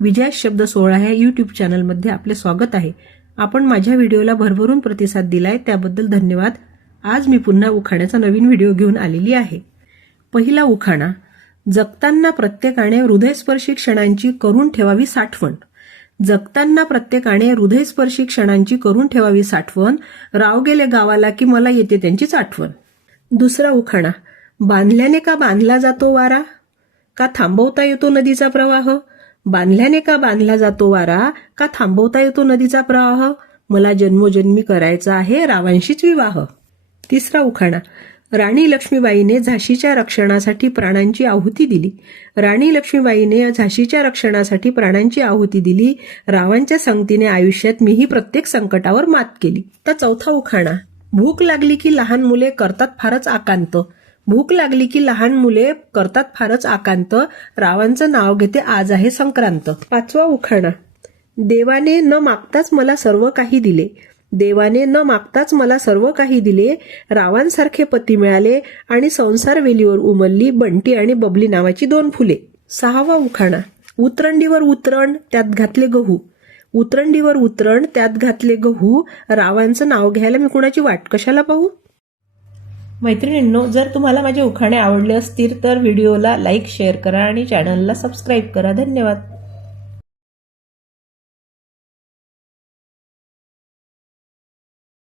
विजय शब्द सोहळा ह्या यूट्यूब चॅनलमध्ये आपले स्वागत आहे. आपण माझ्या व्हिडिओला भरभरून प्रतिसाद दिलाय त्याबद्दल धन्यवाद. आज मी पुन्हा उखाण्याचा नवीन व्हिडिओ घेऊन आलेली आहे. पहिला उखाणा. जगताना प्रत्येकाने हृदयस्पर्शी क्षणांची करून ठेवावी साठवण. जगताना प्रत्येकाने हृदयस्पर्शी क्षणांची करून ठेवावी साठवण. राव गेले गावाला की मला येते त्यांचीच आठवण. दुसरा उखाणा. बांधल्याने का बांधला जातो वारा, का थांबवता येतो नदीचा प्रवाह. बांधल्याने का बांधला जातो वारा, का थांबवता येतो नदीचा प्रवाह. मला जन्मोजन्मी करायचा आहे रावांशीच विवाह. तिसरा उखाणा. राणी लक्ष्मीबाईने झाशीच्या रक्षणासाठी प्राणांची आहुती दिली. राणी लक्ष्मीबाईने झाशीच्या रक्षणासाठी प्राणांची आहुती दिली. रावांच्या संगतीने आयुष्यात मीही प्रत्येक संकटावर मात केली. तर चौथा उखाणा. भूक लागली की लहान मुले करतात फारच आकांत. भूक लागली की लहान मुले करतात फारच आकांत. रावांचं नाव घेते आज आहे संक्रांत. पाचवा उखाणा. देवाने न मागताच मला सर्व काही दिले. देवाने न मागताच मला सर्व काही दिले. रावांसारखे पती मिळाले आणि संसार वेलीवर उमलली बंटी आणि बबली नावाची 2 फुले. सहावा उखाणा. उतरंडीवर उतरण त्यात घातले गहू. उतरंडीवर उतरण त्यात घातले गहू. रावांचं नाव घ्यायला मी कुणाची वाट कशाला पाहू. मैत्रिणींनो, जर तुम्हाला माझे उखाणे आवडले असतील तर व्हिडिओला लाईक शेअर करा आणि चॅनलला सबस्क्राईब करा. धन्यवाद.